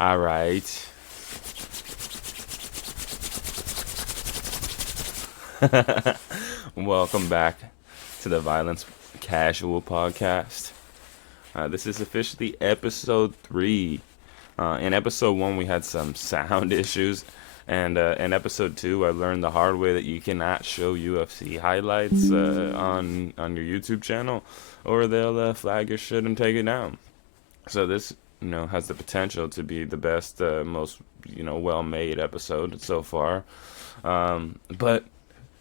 All right. Welcome back to the Violence Casual Podcast. This is officially episode 3. In episode 1, we had some sound issues. And in episode 2, I learned the hard way that you cannot show UFC highlights on your YouTube channel, or they'll flag your shit and take it down. So this, has the potential to be the best, most, well-made episode so far. But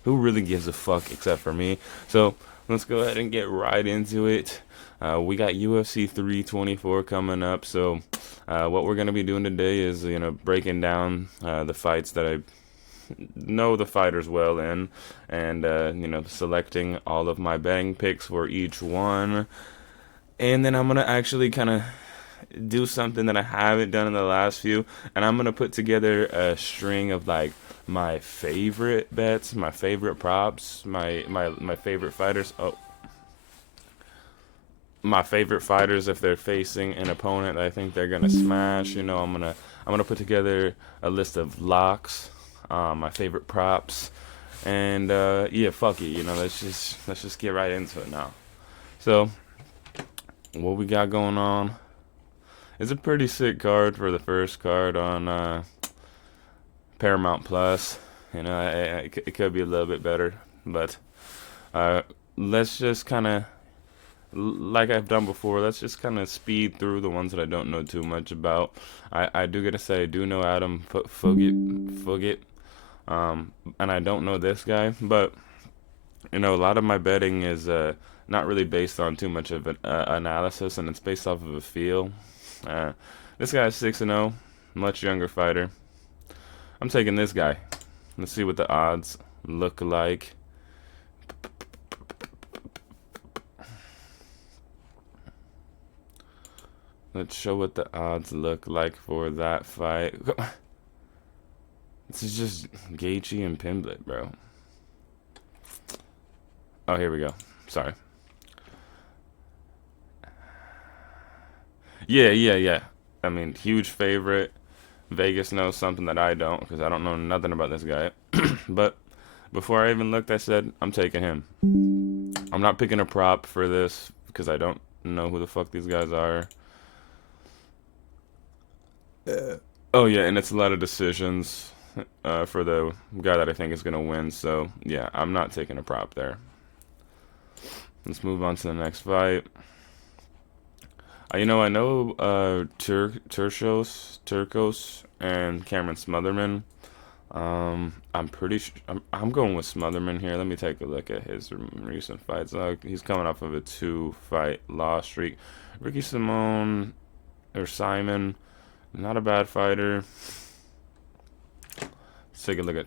who really gives a fuck except for me? So let's go ahead and get right into it. We got UFC 324 coming up. So what we're going to be doing today is, breaking down the fights that I know the fighters well in, and, selecting all of my betting picks for each one. And then I'm going to actually kind of do something that I haven't done in the last few, and I'm gonna put together a string of like my favorite bets, my favorite props, my favorite fighters. Oh, my favorite fighters if they're facing an opponent that I think they're gonna smash. I'm gonna put together a list of locks, my favorite props, and yeah, fuck it. Let's just get right into it now. So what we got going on? It's a pretty sick card for the first card on Paramount Plus. It could be a little bit better, but uh, let's just kind of, like I've done before, let's just kind of speed through the ones that I don't know too much about. I do gotta say, I do know Adam Fugit, and I don't know this guy, but a lot of my betting is not really based on too much of an analysis, and it's based off of a feel. Uh, this guy's 6-0, much younger fighter. I'm taking this guy. Let's see what the odds look like. Let's show what the odds look like for that fight. This is just Gaethje and Pimblett, bro. Oh, here we go. Sorry. Yeah. I mean, huge favorite. Vegas knows something that I don't, because I don't know nothing about this guy. But before I even looked, I said, I'm taking him. I'm not picking a prop for this, because I don't know who the fuck these guys are. Oh, yeah, and it's a lot of decisions for the guy that I think is going to win. So, yeah, I'm not taking a prop there. Let's move on to the next fight. I know Turcos and Cameron Smotherman. I'm pretty sure I'm going with Smotherman here. Let me take a look at his recent fights. He's coming off of a 2-fight loss streak. Ricky Simon, not a bad fighter. Let's take a look at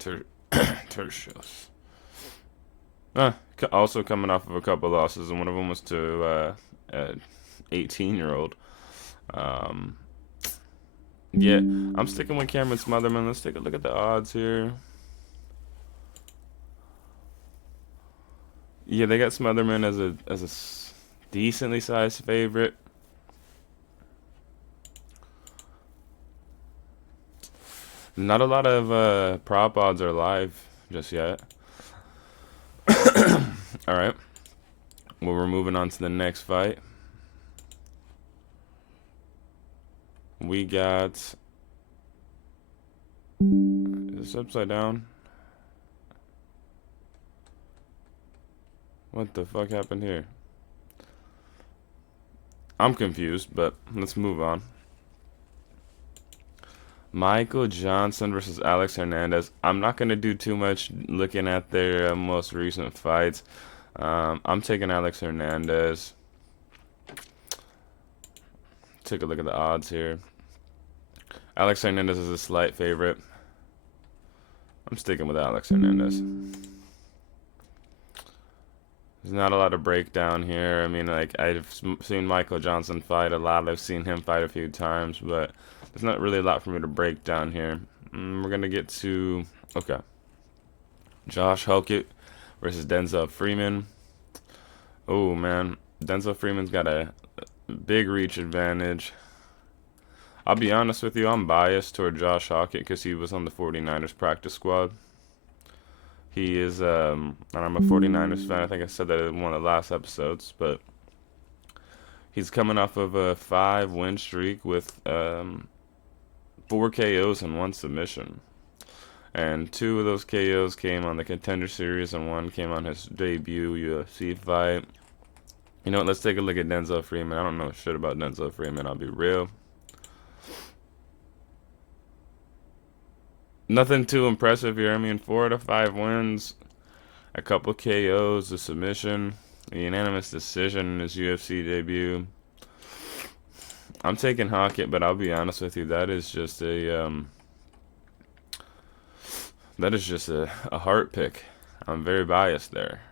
Turcos. Also coming off of a couple losses, and one of them was to an 18-year-old. Yeah, I'm sticking with Cameron Smotherman. Let's take a look at the odds here. Yeah, they got Smotherman as a decently sized favorite. Not a lot of prop odds are live just yet. All right. Well, we're moving on to the next fight. We got. Is this upside down? What the fuck happened here? I'm confused, but let's move on. Michael Johnson versus Alex Hernandez. I'm not going to do too much looking at their most recent fights. I'm taking Alex Hernandez. Take a look at the odds here. Alex Hernandez is a slight favorite. I'm sticking with Alex Hernandez. There's not a lot of breakdown here. I mean, like, I've seen Michael Johnson fight a lot. I've seen him fight a few times, but there's not really a lot for me to break down here. We're going to get to, okay, Josh Hokett versus Denzel Freeman. Oh, man. Denzel Freeman's got a big reach advantage. I'll be honest with you, I'm biased toward Josh Hockett because he was on the 49ers practice squad. He is, and I'm a 49ers fan. I think I said that in one of the last episodes, but he's coming off of a 5 win streak with 4 KOs and 1 submission. And 2 of those KOs came on the Contender Series, and 1 came on his debut UFC fight. You know what? Let's take a look at Denzel Freeman. I don't know shit about Denzel Freeman, I'll be real. Nothing too impressive here. I mean, 4 to 5 wins, a couple KOs, a submission, a unanimous decision in his UFC debut. I'm taking Hockett, but I'll be honest with you, that is just a heart pick. I'm very biased there.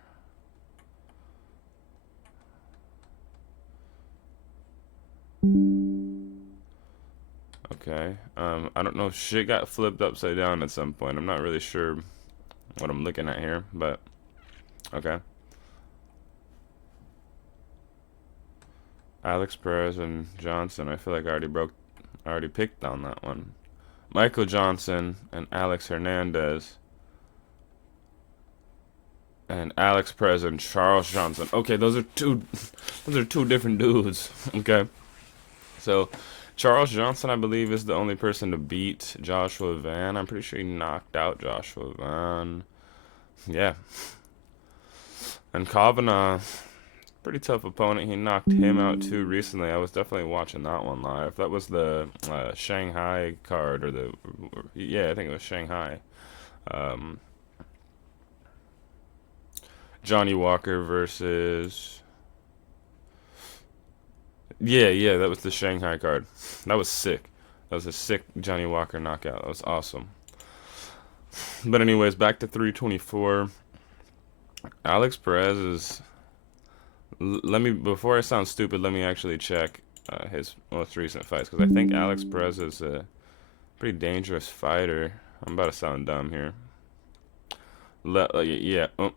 Okay. I don't know if shit got flipped upside down at some point. I'm not really sure what I'm looking at here, but okay. Alex Perez and Johnson. I feel like I already picked on that one. Michael Johnson and Alex Hernandez. And Alex Perez and Charles Johnson. Okay, those are two different dudes. Okay. So Charles Johnson, I believe, is the only person to beat Joshua Van. I'm pretty sure he knocked out Joshua Van. Yeah. And Kavanaugh, pretty tough opponent. He knocked him out too recently. I was definitely watching that one live. That was the Shanghai card, yeah, I think it was Shanghai. Um, Johnny Walker versus. Yeah, that was the Shanghai card. That was sick. That was a sick Johnny Walker knockout. That was awesome. But anyways, back to 324. Alex Perez is. Let me, before I sound stupid, let me actually check his most recent fights, because I think Alex Perez is a pretty dangerous fighter. I'm about to sound dumb here. Yeah. Oh.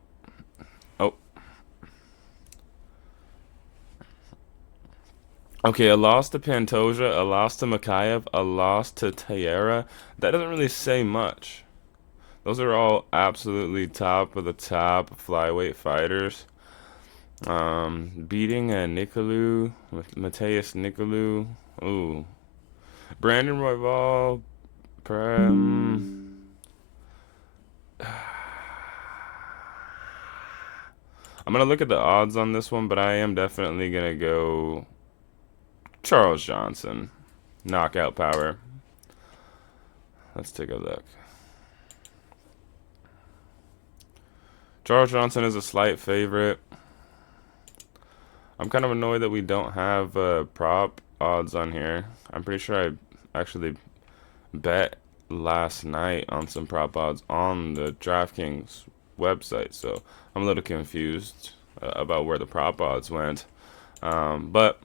Okay, a loss to Pantoja, a loss to Makayev, a loss to Teixeira. That doesn't really say much. Those are all absolutely top of the top flyweight fighters. Beating a Nicolou, Mateus Nicolou. Ooh. Brandon Royval. I'm gonna look at the odds on this one, but I am definitely gonna go Charles Johnson. Knockout power. Let's take a look. Charles Johnson is a slight favorite. I'm kind of annoyed that we don't have prop odds on here. I'm pretty sure I actually bet last night on some prop odds on the DraftKings website, so I'm a little confused about where the prop odds went. But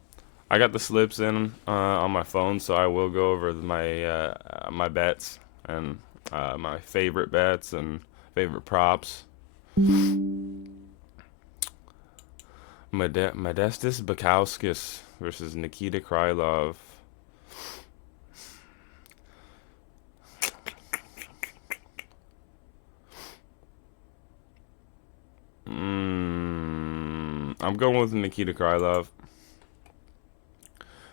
I got the slips in on my phone, so I will go over my bets and my favorite bets and favorite props. Modestus Bukowskis versus Nikita Krylov. I'm going with Nikita Krylov.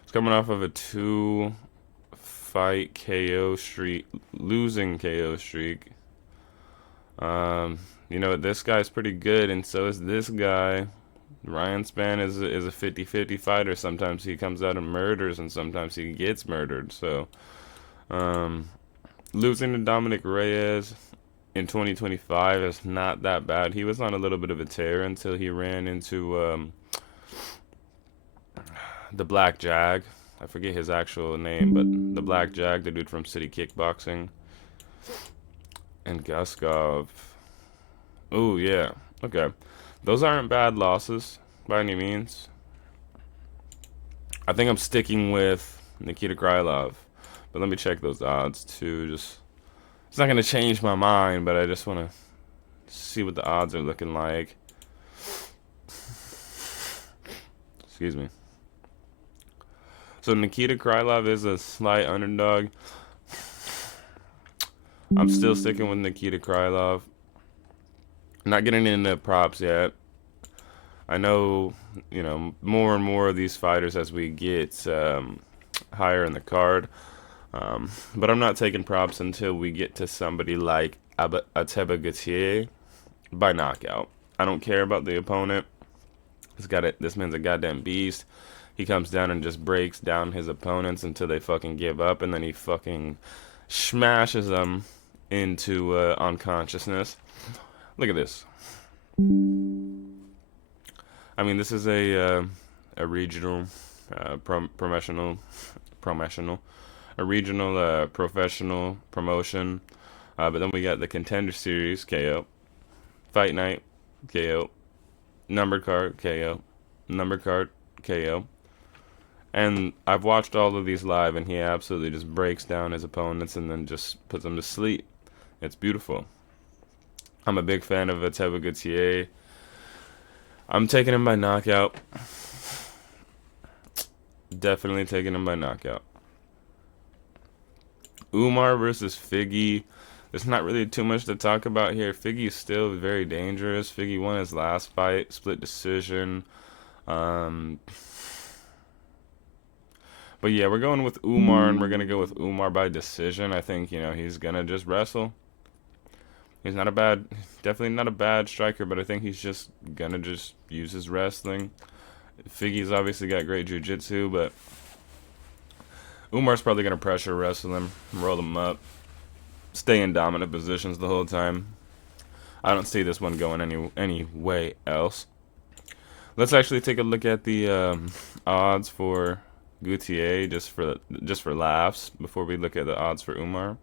He's coming off of a 2-fight KO streak, losing KO streak. You know, this guy's pretty good, and so is this guy. Ryan Spann is a 50-50 fighter. Sometimes he comes out and murders, and sometimes he gets murdered. So, losing to Dominic Reyes in 2025 is not that bad. He was on a little bit of a tear until he ran into the Black Jag. I forget his actual name, but the Black Jag, the dude from City Kickboxing. And Guskov. Oh, yeah. Okay. Those aren't bad losses by any means. I think I'm sticking with Nikita Krylov. But let me check those odds too. It's not going to change my mind, but I just want to see what the odds are looking like. Excuse me. So Nikita Krylov is a slight underdog. I'm still sticking with Nikita Krylov. Not getting into props yet. I know, more and more of these fighters as we get higher in the card. But I'm not taking props until we get to somebody like Ateba Gutier by knockout. I don't care about the opponent. This man's a goddamn beast. He comes down and just breaks down his opponents until they fucking give up, and then he fucking smashes them into unconsciousness. Look at this. I mean, this is a regional, promotional, a regional professional promotion. But then we got the Contender Series KO, Fight Night KO, Number Card KO, Number Card KO. And I've watched all of these live, and he absolutely just breaks down his opponents and then just puts them to sleep. It's beautiful. I'm a big fan of Ateba Gutier. I'm taking him by knockout. Definitely taking him by knockout. Umar versus Figgy. There's not really too much to talk about here. Figgy's still very dangerous. Figgy won his last fight, split decision. But yeah, we're going with Umar, and we're going to go with Umar by decision. I think, he's going to just wrestle. He's definitely not a bad striker, but I think he's just going to just use his wrestling. Figgy's obviously got great jiu-jitsu, but Umar's probably going to pressure wrestle him, roll him up, stay in dominant positions the whole time. I don't see this one going any way else. Let's actually take a look at the odds for Gutier just for laughs before we look at the odds for Umar.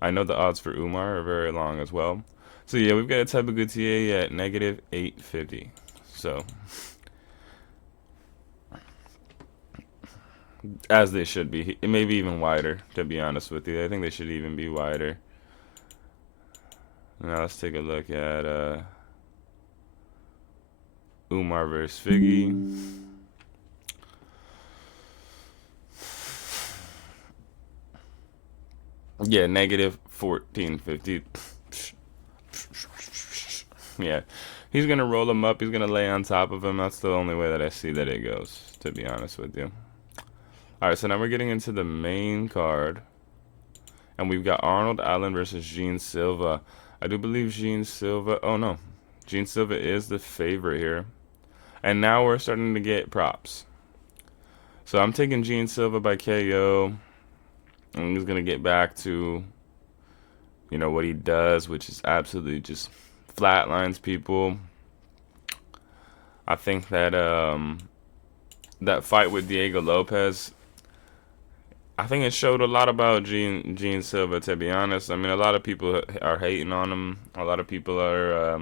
I know the odds for Umar are very long as well. So yeah, we've got a type of Gutier at negative 850. So as they should be. It may be even wider, to be honest with you. I think they should even be wider. Now let's take a look at Umar versus Figgy. Yeah, negative 1450. Yeah, he's gonna roll him up. He's gonna lay on top of him. That's the only way that I see that it goes, to be honest with you. All right, so now we're getting into the main card, and we've got Arnold Allen versus Gene Silva. I do believe Gene Silva. Oh no, Gene Silva is the favorite here, and now we're starting to get props. So I'm taking Gene Silva by KO. And he's gonna get back to, what he does, which is absolutely just flatlines people. I think that that fight with Diego Lopez, I think it showed a lot about Gene Silva. To be honest, I mean, a lot of people are hating on him. A lot of people are,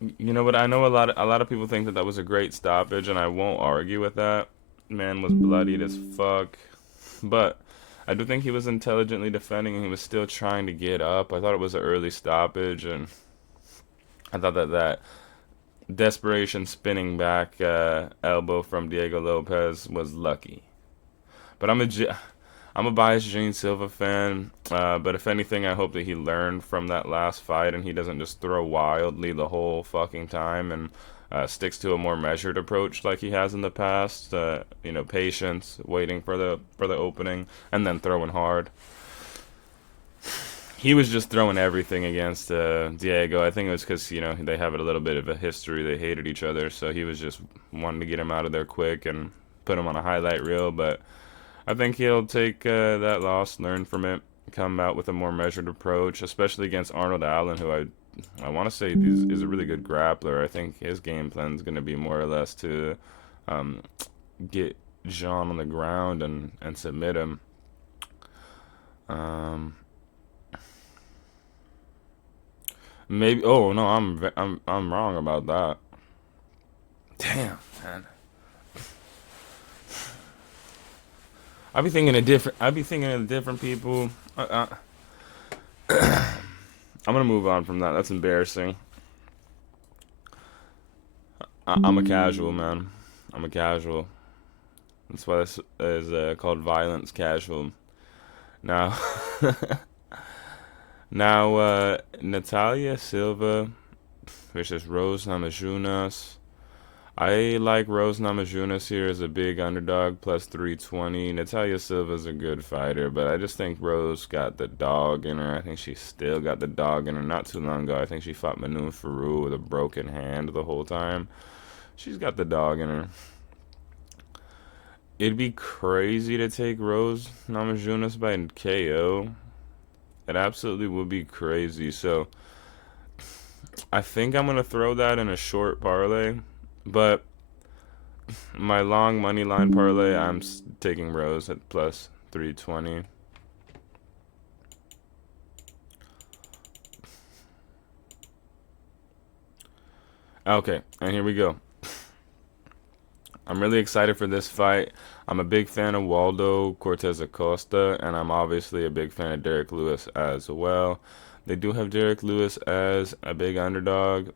but I know a lot of people think that was a great stoppage, and I won't argue with that. Man was bloodied as fuck. But I do think he was intelligently defending, and he was still trying to get up. I thought it was an early stoppage, and I thought that desperation spinning back elbow from Diego Lopez was lucky. But I'm a biased Gene Silva fan, but if anything, I hope that he learned from that last fight, and he doesn't just throw wildly the whole fucking time, and sticks to a more measured approach like he has in the past. Patience, waiting for the opening, and then throwing hard. He was just throwing everything against Diego. I think it was because they have a little bit of a history. They hated each other, so he was just wanting to get him out of there quick and put him on a highlight reel. But I think he'll take that loss, learn from it, come out with a more measured approach, especially against Arnold Allen, who I want to say is a really good grappler. I think his game plan is going to be more or less to get Jean on the ground and submit him. Maybe. Oh no, I'm wrong about that. Damn, man. I be thinking of different people. I'm gonna move on from that. That's embarrassing. I'm a casual, man. I'm a casual. That's why this is called Violence Casual. Now, Natalia Silva versus Rose Namajunas. I like Rose Namajunas here as a big underdog, plus 320. Natalia Silva's a good fighter, but I just think Rose got the dog in her. I think she still got the dog in her. Not too long ago, I think she fought Manu Faru with a broken hand the whole time. She's got the dog in her. It'd be crazy to take Rose Namajunas by KO. It absolutely would be crazy. So I think I'm gonna throw that in a short parlay, but my long money line parlay, I'm taking Rose at plus 320. Okay, and here we go. I'm really excited for this fight. I'm a big fan of Waldo Cortez Acosta, and I'm obviously a big fan of Derek Lewis as well. They do have Derek Lewis as a big underdog,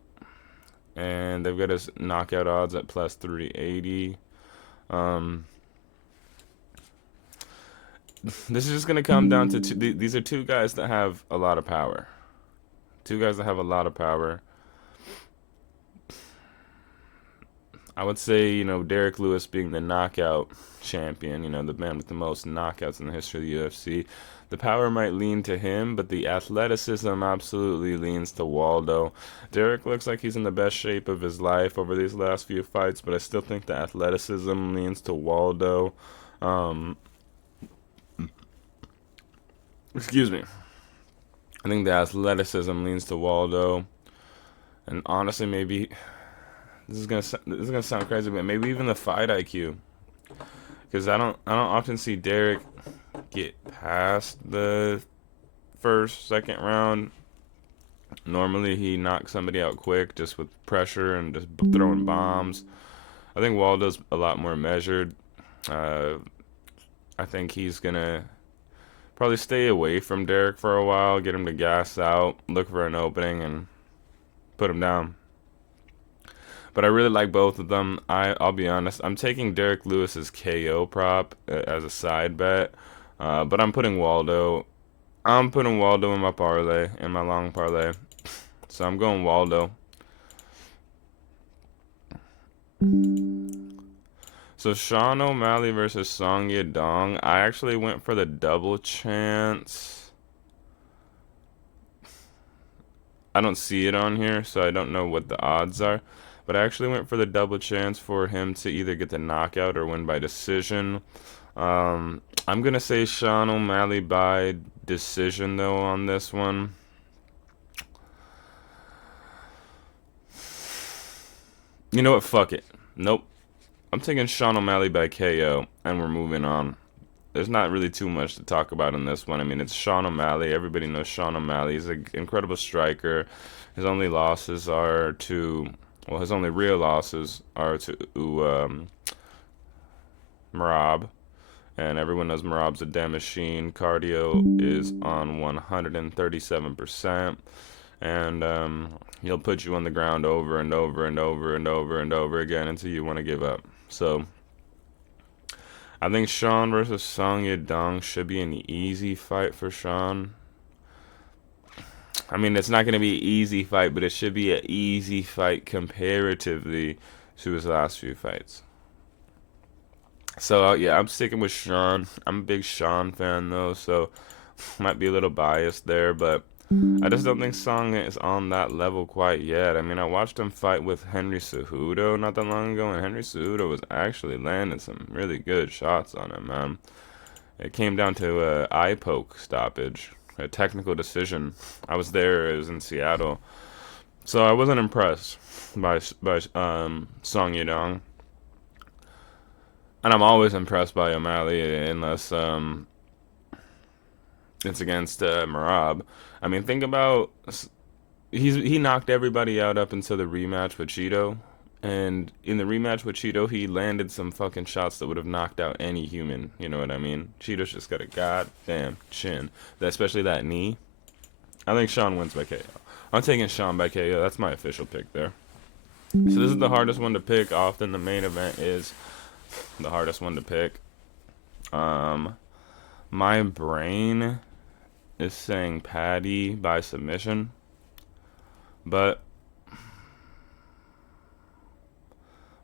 and they've got his knockout odds at plus 380. Um, this is just going to come down to these are two guys that have a lot of power. Two guys that have a lot of power. I would say, Derek Lewis being the knockout champion, the man with the most knockouts in the history of the UFC. The power might lean to him, but the athleticism absolutely leans to Waldo. Derek looks like he's in the best shape of his life over these last few fights, but I still think the athleticism leans to Waldo. Um, excuse me. I think the athleticism leans to Waldo, and honestly, maybe this is gonna sound crazy, but maybe even the fight IQ, because I don't often see Derek get past the first, second round. Normally, he knocks somebody out quick just with pressure and just throwing bombs. I think Waldo's a lot more measured. Uh, I think he's gonna probably stay away from Derek for a while, get him to gas out, look for an opening, and put him down. But I really like both of them. I'll be honest, I'm taking Derek Lewis's KO prop as a side bet, but I'm putting Waldo in my parlay, in my long parlay. So I'm going Waldo. So Sean O'Malley versus Song Yadong. I actually went for the double chance. I don't see it on here, so I don't know what the odds are. But I actually went for the double chance for him to either get the knockout or win by decision. I'm going to say Sean O'Malley by decision, though, on this one. You know what? Fuck it. Nope. I'm taking Sean O'Malley by KO, and we're moving on. There's not really too much to talk about in this one. I mean, it's Sean O'Malley. Everybody knows Sean O'Malley. He's an incredible striker. His only losses are to, well, his only real losses are to Marab. And everyone knows Marab's a damn machine. Cardio is on 137%. And he'll put you on the ground over and over and over and over and over again until you want to give up. So I think Sean versus Song Yadong should be an easy fight for Sean. I mean, it's not going to be an easy fight, but it should be an easy fight comparatively to his last few fights. So, yeah, I'm sticking with Sean. I'm a big Sean fan, though, so might be a little biased there, but I just don't think Song is on that level quite yet. I mean, I watched him fight with Henry Cejudo not that long ago, and Henry Cejudo was actually landing some really good shots on him, man. It came down to a eye poke stoppage, a technical decision. I was there, it was in Seattle. So I wasn't impressed by Song Yadong. And I'm always impressed by O'Malley unless it's against Marab. I mean, think about he knocked everybody out up until the rematch with Cheeto, and in the rematch with Cheeto, he landed some fucking shots that would have knocked out any human. You know what I mean? Cheeto's just got a goddamn chin, especially that knee. I think Sean wins by KO. I'm taking Sean by KO. That's my official pick there. So this is the hardest one to pick. Often the main event is the hardest one to pick. My brain is saying Paddy by submission, but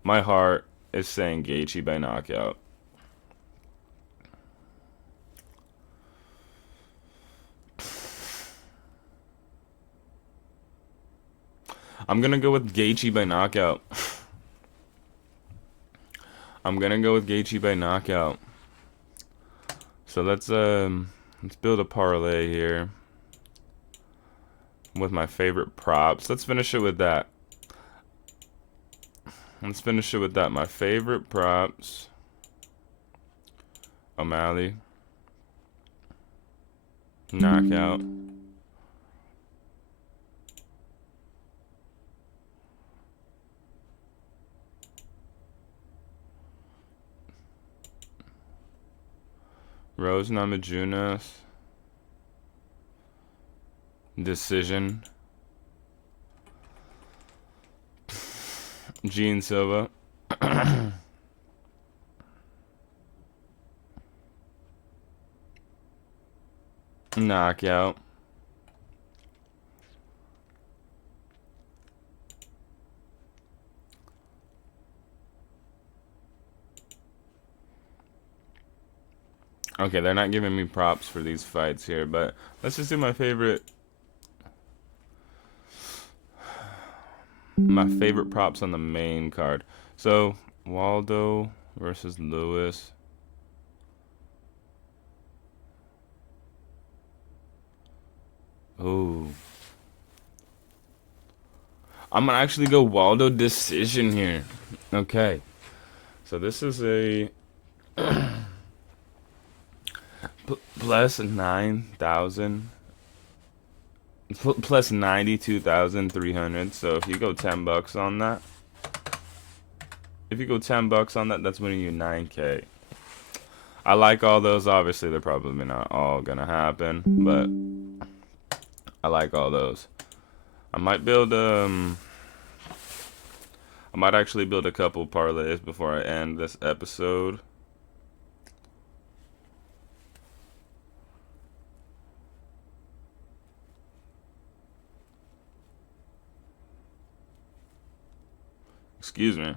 my heart is saying Gaethje by knockout. I'm gonna go with Gaethje by knockout. I'm gonna go with Gaethje by knockout. So let's build a parlay here with my favorite props. Let's finish it with that. My favorite props. O'Malley. Knockout. Rose Namajunas. Decision. Gene Silva. Knockout. Okay, they're not giving me props for these fights here, but let's just do my favorite props on the main card. So, Waldo versus Lewis. Ooh. I'm gonna actually go Waldo decision here. Okay. So this is a plus 9,000 plus 92,300. So if you go $10 on that, that's winning you 9K. I like all those. Obviously, they're probably not all gonna happen, but I like all those. I might actually build a couple parlays before I end this episode. Excuse me.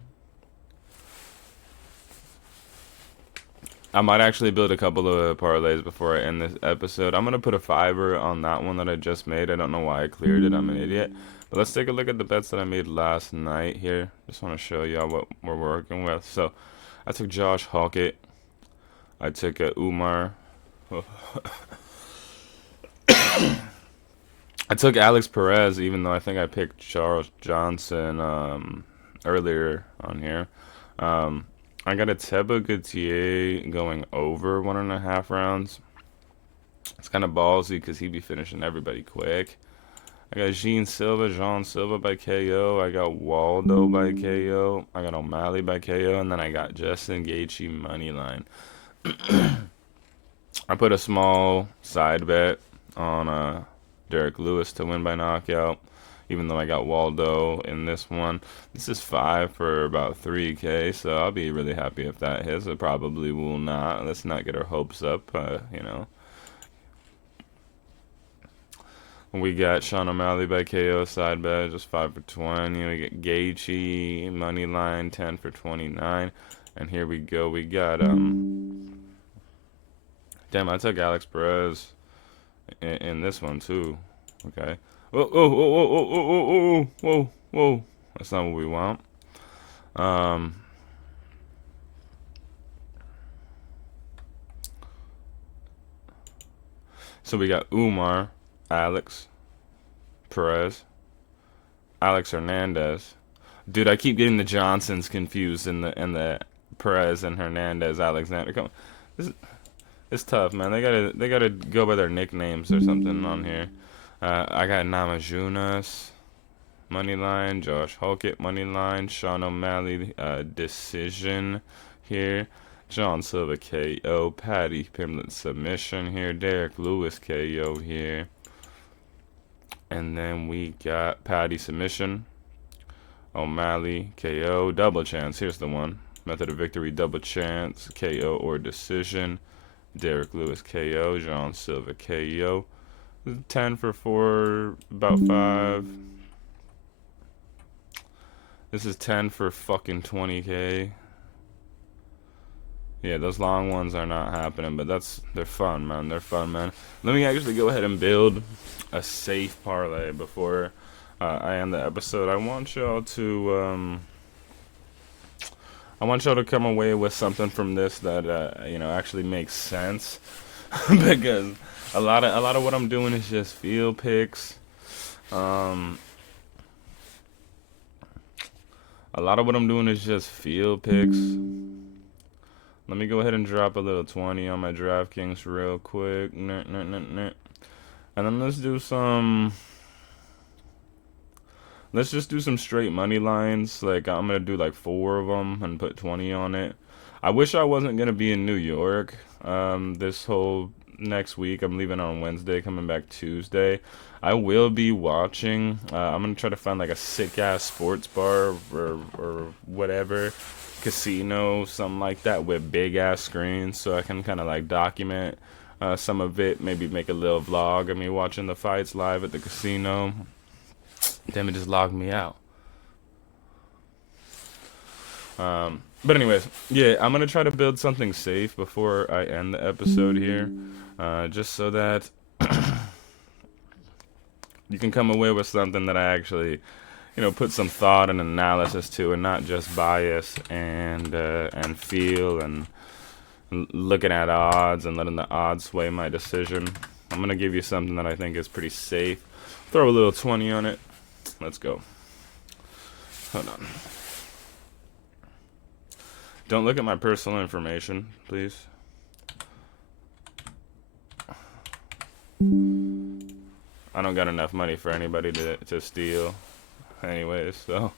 I might actually build a couple of parlays before I end this episode. I'm going to put a $5 on that one that I just made. I don't know why I cleared it. I'm an idiot. But let's take a look at the bets that I made last night here. Just want to show y'all what we're working with. So I took Josh Hawkett. I took Umar. I took Alex Perez, even though I think I picked Charles Johnson earlier on here. I got a Teba Gutier going over 1.5 rounds. It's kind of ballsy because he'd be finishing everybody quick. I got Jean Silva by KO. I got Waldo by KO. I got O'Malley by KO. And then I got Justin Gaethje money line. I put a small side bet on Derek Lewis to win by knockout, even though I got Waldo in this one. This is 5 for about 3K, so I'll be really happy if that hits. It probably will not. Let's not get our hopes up, you know. We got Sean O'Malley by KO side bet, just 5 for 20. We get Gaethje money line, 10 for 29. And here we go. We got damn, I took Alex Perez in this one too. Okay. Whoa, whoa, whoa, whoa, whoa, whoa, whoa, whoa, whoa. That's not what we want. So we got Umar, Alex, Perez, Alex Hernandez. Dude, I keep getting the Johnsons confused in the Perez and Hernandez, Alexander. Come on. It's tough, man. They gotta go by their nicknames or something on here. I got Namajunas money line, Josh Hawkett money line, Sean O'Malley decision here, John Silva KO, Paddy Pimblett submission here, Derek Lewis KO here, and then we got Paddy submission, O'Malley KO, double chance. Here's the one. Method of victory, double chance, KO or decision. Derek Lewis, KO. Jean Silva, KO. 10 for 4, about 5. This is 10 for fucking 20k. Yeah, those long ones are not happening, but they're fun, man. They're fun, man. Let me actually go ahead and build a safe parlay before I end the episode. I want y'all to come away with something from this that actually makes sense, because a lot of what I'm doing is just field picks. A lot of what I'm doing is just field picks. Let me go ahead and drop a little 20 on my DraftKings real quick. And then let's just do some straight money lines. Like, I'm going to do like 4 of them and put 20 on it. I wish I wasn't going to be in New York this whole next week. I'm leaving on Wednesday, coming back Tuesday. I will be watching. I'm going to try to find like a sick-ass sports bar or whatever, casino, something like that with big-ass screens, so I can kind of like document some of it, maybe make a little vlog of me watching the fights live at the casino. Damn, it just logged me out. But anyways, yeah, I'm gonna try to build something safe before I end the episode here, just so that you can come away with something that I actually, put some thought and analysis to, and not just bias and feel and looking at odds and letting the odds sway my decision. I'm gonna give you something that I think is pretty safe. Throw a little 20 on it. Let's go. Hold on. Don't look at my personal information, please. I don't got enough money for anybody to steal anyways, so.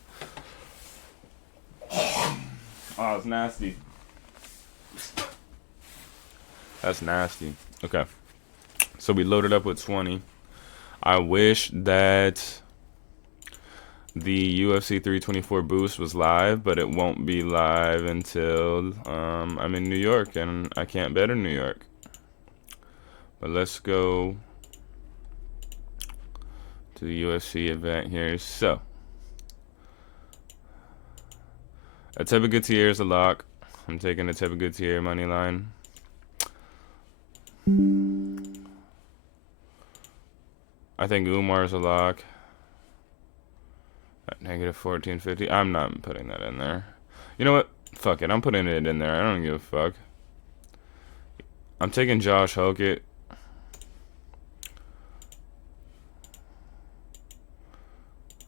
Oh, it's nasty. That's nasty. Okay. So we loaded up with 20. I wish that the UFC 324 boost was live, but it won't be live until I'm in New York, and I can't bet in New York. But let's go to the UFC event here. So, a Teba Gutierrez is a lock. I'm taking a Teba Gutierrez money line. I think Umar's a lock. At negative 1450. I'm not putting that in there. You know what? Fuck it. I'm putting it in there. I don't give a fuck. I'm taking Josh Hokett.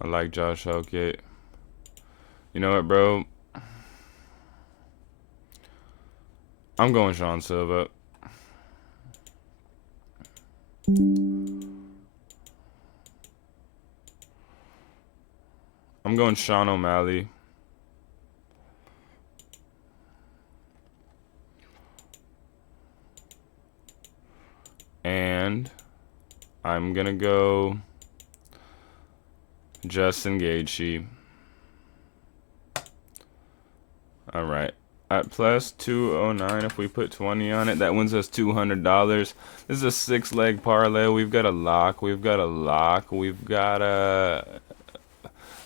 I like Josh Hokett. You know what, bro? I'm going Sean Silva. I'm going Sean O'Malley. And I'm going to go Justin Gaethje. All right. At plus 209, if we put 20 on it, that wins us $200. This is a 6-leg parlay. We've got a lock. We've got a...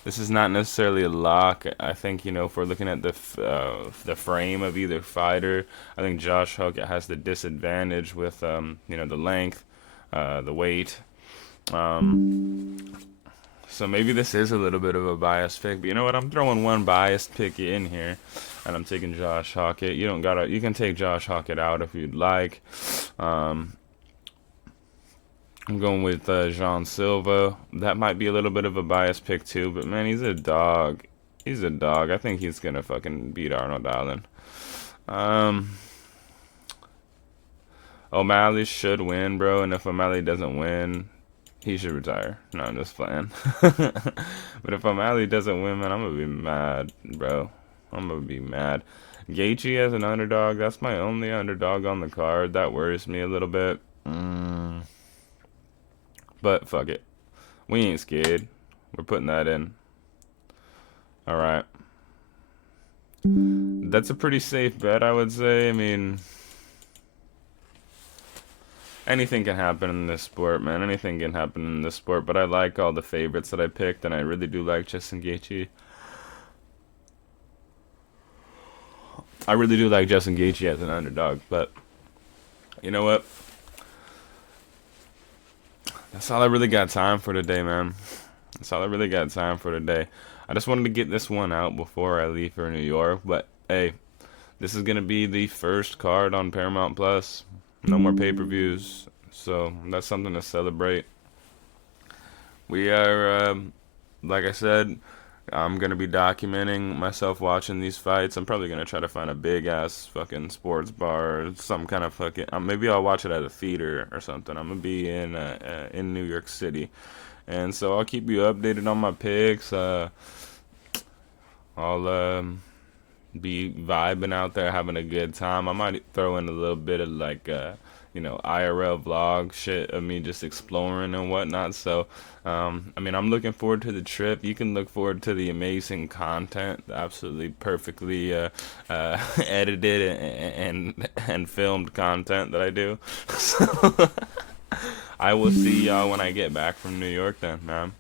This is not necessarily a lock. I think, if we're looking at the frame of either fighter, I think Josh Hokett has the disadvantage with, the length, the weight. So maybe this is a little bit of a biased pick, but you know what? I'm throwing one biased pick in here, and I'm taking Josh Hokett. You can take Josh Hokett out if you'd like. I'm going with Jean Silva. That might be a little bit of a biased pick too, but man, he's a dog. He's a dog. I think he's gonna fucking beat Arnold Allen. O'Malley should win, bro, and if O'Malley doesn't win, he should retire. No, I'm just playing. But if O'Malley doesn't win, man, I'm gonna be mad, bro. I'm gonna be mad. Gaethje as an underdog, that's my only underdog on the card. That worries me a little bit. But fuck it. We ain't scared. We're putting that in. Alright. That's a pretty safe bet, I would say. I mean, anything can happen in this sport, man. Anything can happen in this sport. But I like all the favorites that I picked, and I really do like Justin Gaethje. I really do like Justin Gaethje as an underdog. But you know what? That's all I really got time for today, man. That's all I really got time for today. I just wanted to get this one out before I leave for New York. But hey, this is gonna be the first card on Paramount Plus. No more pay-per-views, so that's something to celebrate. We are, like I said, I'm gonna be documenting myself watching these fights. I'm probably gonna try to find a big ass fucking sports bar, or some kind of fucking. Maybe I'll watch it at a theater or something. I'm gonna be in New York City, and so I'll keep you updated on my picks. I'll be vibing out there, having a good time. I might throw in a little bit of like, IRL vlog shit of me just exploring and whatnot. So, I mean, I'm looking forward to the trip. You can look forward to the amazing content, absolutely perfectly edited and filmed content that I do. So, I will see y'all when I get back from New York, then, man.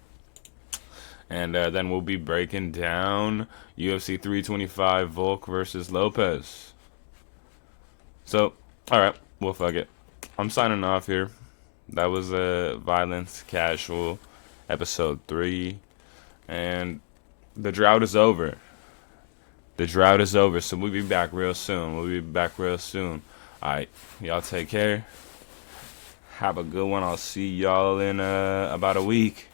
And then we'll be breaking down UFC 325 Volk versus Lopez. So, alright, well, fuck it. I'm signing off here. That was Violence Casual, episode 3. And the drought is over. The drought is over, so we'll be back real soon. Alright, y'all take care. Have a good one. I'll see y'all in about a week.